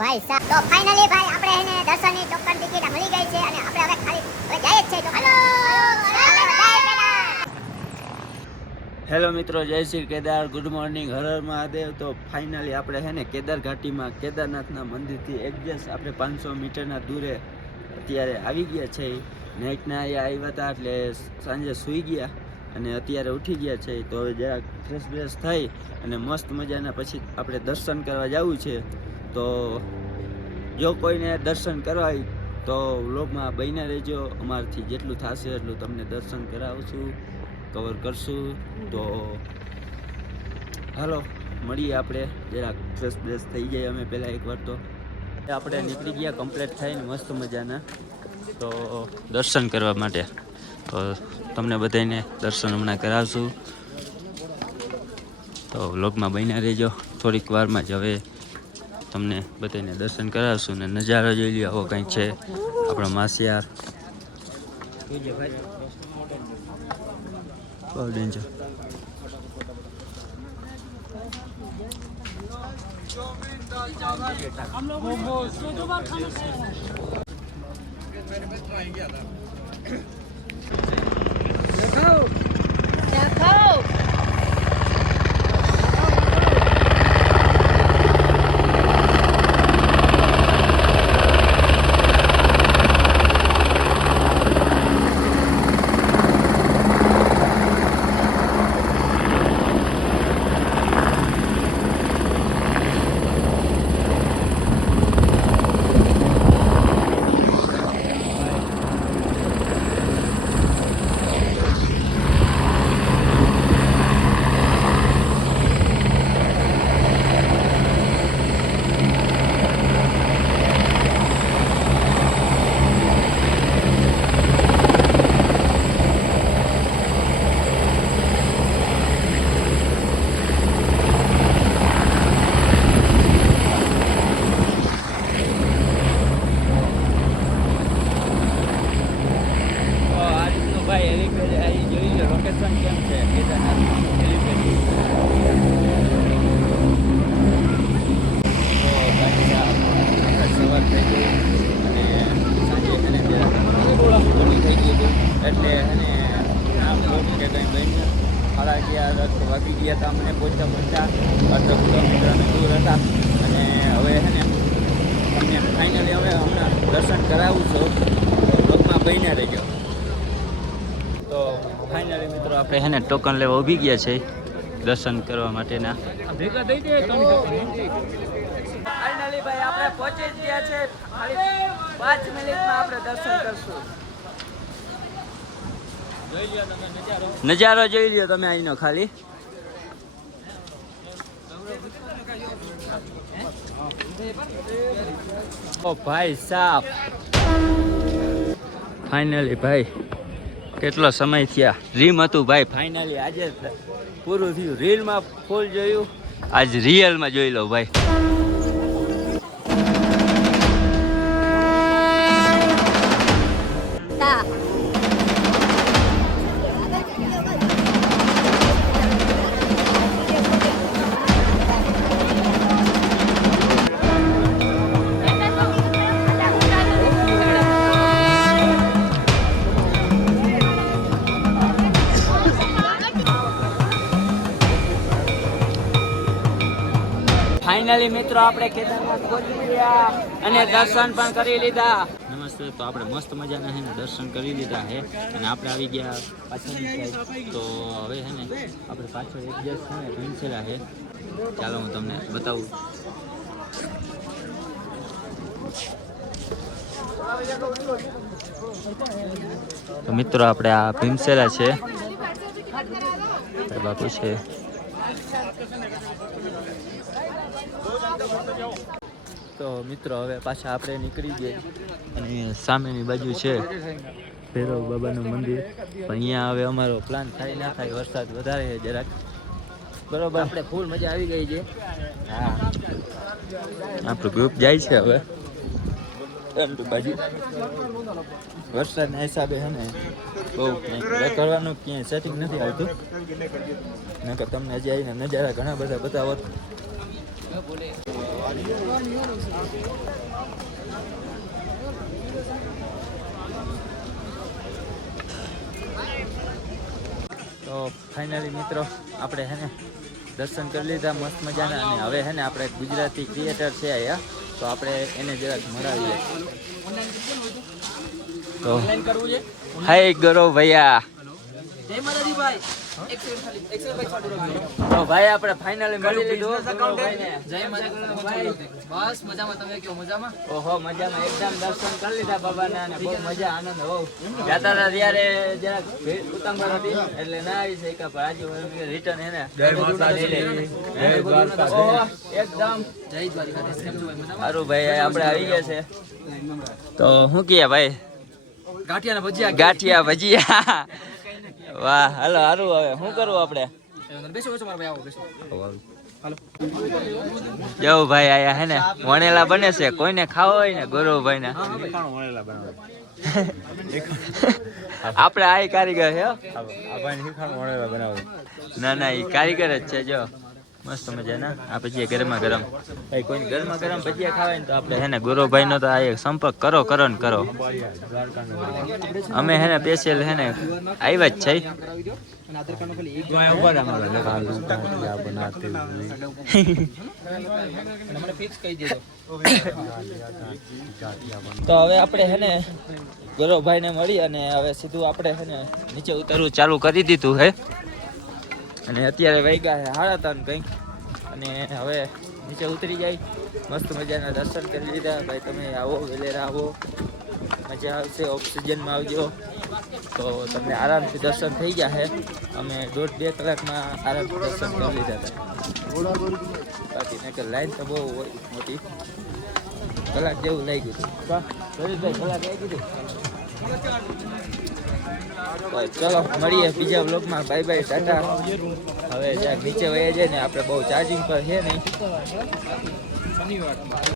ભાઈ સાહેબ તો ફાઇનલી ભાઈ આપણે એને દર્શનની ટોકન ટિકિટ મળી ગઈ છે અને આપણે હવે ખાલી હવે જઈએ જ છે તો હાલો હેલો મિત્રો, જય શ્રી કેદાર, ગુડ મોર્નિંગ, હર હર મહાદેવ. તો ફાઇનલી આપણે છે ને કેદાર ઘાટીમાં કેદારનાથના મંદિરથી એક્ઝેક્ટ આપણે 500 મીટરના દૂરે અત્યારે આવી ગયા છે. નાઇટના અહીંયા આવ્યા હતા એટલે સાંજે સૂઈ ગયા અને અત્યારે ઉઠી ગયા છે. તો હવે જરાક ફ્રેશ થઈ અને મસ્ત મજાના પછી આપણે દર્શન કરવા જવું છે. તો જો કોઈને દર્શન કરવા તો વ્લોગમાં બન્યા રહેજો. અમારાથી જેટલું થશે એટલું તમને દર્શન કરાવશું, કવર કરશું. તો હાલો મળીએ, આપણે જરાક ફ્રેશ થઈ જાય. અમે પહેલાં એકવાર તો આપણે નીકળી ગયા કમ્પ્લીટ થઈને મસ્ત મજાના તો દર્શન કરવા માટે. તો તમને બધાને દર્શન હમણાં કરાવશું. તો વ્લોગમાં બન્યા રહેજો. થોડીક વારમાં જ હવે તમને બધાને દર્શન કરાવશું ને નજારો જોઈ લ્યો. આવો કંઈક છે આપણો માસિયાર. બહુ ડેન્જર. લોકેશન કેમ છે કેદારનાથ હેલિપેડ. તો સવાર થઈ ગઈ અને સાંજે એને મોડું થઈ ગયું હતું એટલે એને આમ રોડ કે કંઈ બની 11:30 વાગી ગયા હતા અમને પહોંચતા અડધો કિલોમીટર દૂર હતા. અને હવે છે ને તમને ફાઇનલી હવે હમણાં દર્શન કરાવું છું. તો બ્લોગમાં બન્યા રહેજો. તો ફાઇનલી મિત્રો આપણે છે ને ટોકન લેવા ઊભી ગયા છે દર્શન કરવા માટેના. ભેગા થઈ જાય ફાઇનલી ભાઈ આપણે પહોંચી જ ગયા છે. ખાલી 5 મિનિટમાં આપણે દર્શન કરશું. નજારો જોઈ લ્યો તમે અહીંનો ખાલી. ઓ ભાઈ સાહેબ, ફાઇનલી ભાઈ કેટલો સમય થયા. ડ્રીમ હતું ભાઈ, ફાઇનલી આજે પૂરું થયું. રીલમાં ફૂલ જોયું, આજ રિયલમાં જોઈ લો ભાઈ. ફાઇનલી મિત્રો આપણે કેદારનાથ પહોંચી ગયા અને દર્શન પણ કરી લીધા. નમસ્તે. તો આપણે મસ્ત મજાના છે ને દર્શન કરી લીધા છે અને આપણે આવી ગયા પાછળની સાઈડ. તો હવે છે ને આપણે પાછળ એક જગ્યા છે ને ભીમસેલા છે. ચાલો હું તમને બતાવું. તો મિત્રો આપણે આ ભીમસેલા છે, બાપુ છે. તો મિત્રો હવે પાછા આપણે નીકળી ગયા અને સામેની બાજુ છે ભૈરવ બાબાનું મંદિર. પણ અહીંયા હવે અમારો પ્લાન થાય ના થાય, વરસાદ વધારે છે જરાક. બરોબર, આપણે ફૂલ મજા આવી ગઈ છે. હા, આપણું ગ્રુપ જાય છે હવે બાજુ. વરસાદના હિસાબે છે ને બહુ કરવાનું ક્યાંય સેટિંગ નથી આવતું. નકર તમને હજી આવીને નજારા ઘણા બધા બતાવત. તો ફાઇનલી મિત્રો આપણે હે ને દર્શન કરી લીધા મસ્ત મજાના, અને હવે હે ને આપણે ગુજરાતી ક્રિએટર છે અહીંયા, તો આપણે એને જરાક મળાવીએ. તો હાય ગરો ભૈયા. તો ભાઈ આપણે ફાઇનલી મળી લીધું ગૌરવભાઈને. બસ મજામાં. તમે કેવો મજામાં? ઓહો મજામાં એકદમ. દર્શન કરી લીધા બાબાના અને બહુ મજા આનંદ બહુ જતા હતા ત્યારે જરાક ભીડ ઉતાંબર હતી એટલે ના આવી શક્યા, પણ આજે રિટર્ન હે ને એકદમ જય દ્વારકાધીશ. કેમ છો ભાઈ? મજામાં? સારું ભાઈ આપણે આવી ગયા છે. તો શું કહે ભાઈ? ગાંઠિયા ભજીયા. ગાંઠિયા ભજીયા. વાહ હાલો સારું. હવે શું કરવું આપણે? બેસો બેસો મારા ભાઈ, આવો બેસો. જો ભાઈ આયા હે ને વણેલા બને છે, કોઈને ખાવો હોય ને ગૌરવભાઈ ને આપણે આ કારીગર છે. ના ના એ કારીગર જ છે. જો મસ્ત મજાના આ ભજીયા ગરમા ગરમ. ભાઈ કોઈને ગરમા ગરમ ભજીયા ખાવાય ને તો આપણે હે ને ગૌરવભાઈ નો તો આ એક સંપર્ક કરો કરો ને કરો. અમે હે ને સ્પેશિયલ હે ને આવ્યા જ છે. આધાર કાર્ડ ખાલી એક મને ફિક્સ કહી દેજો. તો હવે આપણે હે ને ગૌરવભાઈ ને મળી અને હવે સીધું આપણે હે ને નીચે ઉતરવું ચાલુ કરી દીધું હે, અને અત્યારે વાગ્યા છે 3:30 કંઈક, અને હવે નીચે ઉતરી જાય. મસ્ત મજાના દર્શન કરી લીધા. ભાઈ તમે આવો વેલેરા આવો, મજા આવશે. ઓક્સિજનમાં આવજો તો તમને આરામથી દર્શન થઈ ગયા છે. અમે 1.5-2 કલાકમાં આરામથી દર્શન કરી લીધા હતા. બાકી નકર લાઈન તો બહુ હોય મોટી, કલાક જેવું લઈ ગયું હતું. ભાઈ કલાક આવી ગયું. ચલો મળીએ બીજા બ્લોગમાં. Bye bye, Tata. હવે જ્યાં નીચે વયા જાય ને આપણે બહુ ચાર્જિંગ પર છે નહીં.